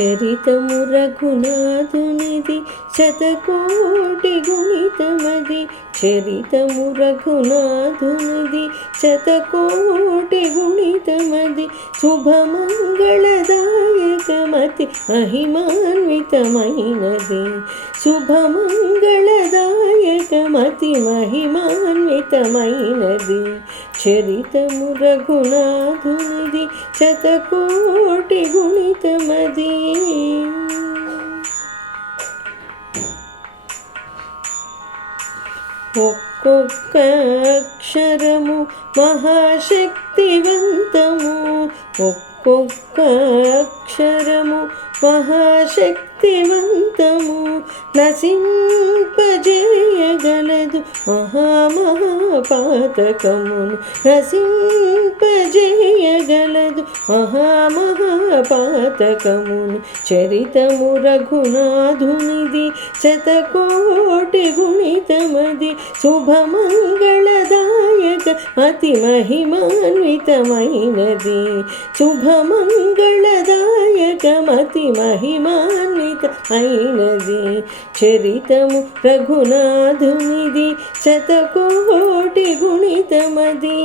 చరితము రఘునాథునిది శతకోటి గుణితమది. చరితము రఘునాథునిది శతకోటి గుణితమది. శుభమంగళదాయకమతి మహిమాన్వితమైనది. శుభమంగళదాయకమతి మహిమాన్వితమైనది. చరితము రఘునాథునిది శతకోటి గుణితమది. ఒక్కొక్క అక్షరము మహాశక్తివంతము. ఒక్కొక్క అక్షరము మహాశక్తివంతము. నశింపజేయగలదు మహామహాపాతకమును. నశింపజేయగలదు మహామహాపాతకమును. చరితము రఘునాథునిది శతకోటి గుణితమది. శుభమంగళదాయక అతి మహిమాన్వితమైనది. శుభమంగళదాయకమతి మహిమాన్వితమైనది. చరితము రఘునాథునిది శతకోటి గుణితమది.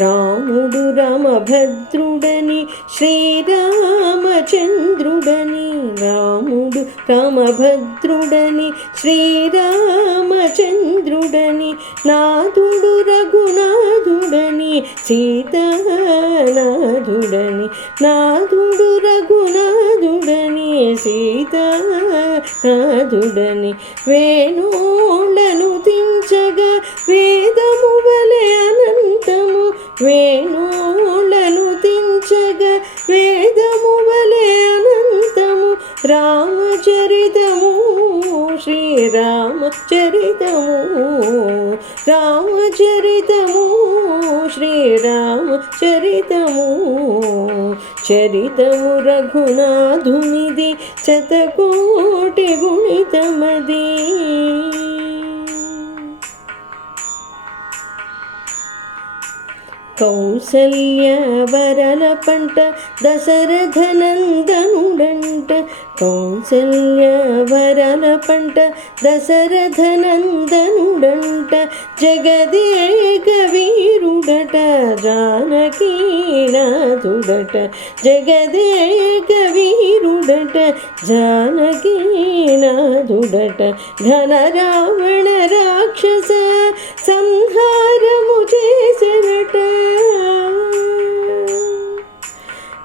రాముడు రామభద్రుడని శ్రీరామచంద్రుడని. రాముడు రామభద్రుడని శ్రీరామచంద్రుడని. నాథుడు రఘునాథుడని సీతానాథుడని. నాథుడు రఘునాథుడని సీతానాథుడని. వేణులను తించగా వేదము వలె అనంతము. వేణులను తించగా వేదము వలె అనంతము. రామచరితము శ్రీరామచరితము. రామచరితము శ్రీరామచరితము. చరితము రఘునాథునిది శతకోటి గుణితమది. కౌసల్య వరల పంట దశరథ నందనుడంట. కౌసల్య వరల పంట దశరథ నందనుడంట. జగదేక వీరుడట జానకీనాథుడట. జగదేక వీరుడట జానకీనాథుడట. ఘన రావణ రాక్షస సంహారము చేసెనట.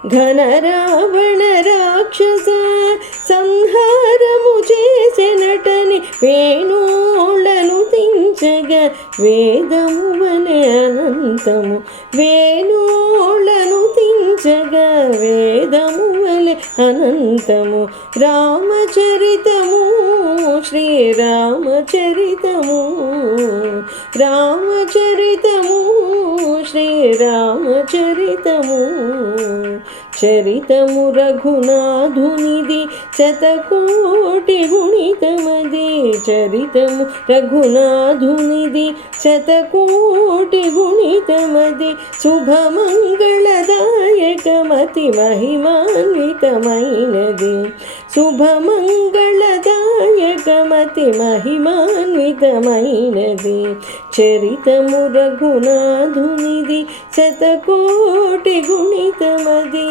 ఘన రావణ రాక్షస సంహారము చేసెనటని. వేణులను తించగా వేదము వలె అనంతము. వేణులను తించగా వేదము వలె అనంతము. రామచరితము శ్రీరామచరితము. రామచరితము శ్రీరామచరితము. చరితము రఘునాథునిది శతకోటి గుణితమది. చరితము రఘునాథునిది శతకోటి గుణితమది. శుభమంగళదాయకమతి మహిమాన్వితమైనది. శుభమంగళదాయకమతి మహిమాన్వితమైనది. చరితము రఘునాథునిది శతకోటి గుణితమది.